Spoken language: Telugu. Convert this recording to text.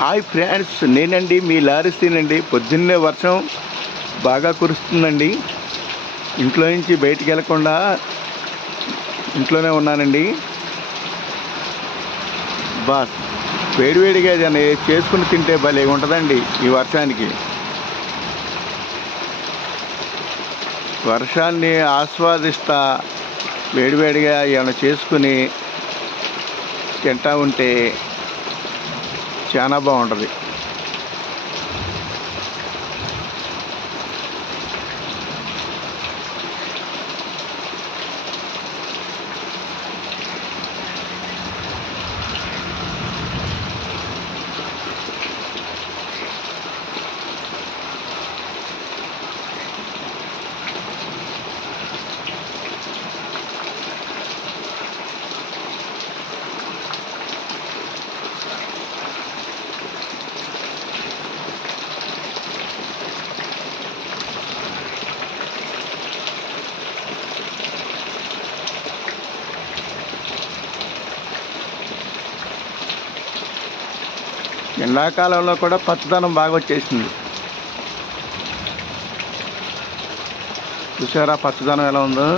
హాయ్ ఫ్రెండ్స్, నేనండి మీ లారీసీనండి. పొద్దున్నే వర్షం బాగా కురుస్తుందండి. ఇంట్లో నుంచి బయటికి వెళ్ళకుండా ఇంట్లోనే ఉన్నానండి. బాస్ వేడివేడిగా దాన్ని చేసుకుని తింటే భలే ఉంటుందండి ఈ వర్షానికి. వర్షాన్ని ఆస్వాదిస్తా వేడివేడిగా ఏమైనా చేసుకుని తింటా ఉంటే చాలా బాగుంటుంది. ఎండాకాలంలో కూడా పచ్చదనం బాగా వచ్చేసింది. చూసారా పచ్చదనం ఎలా ఉందో.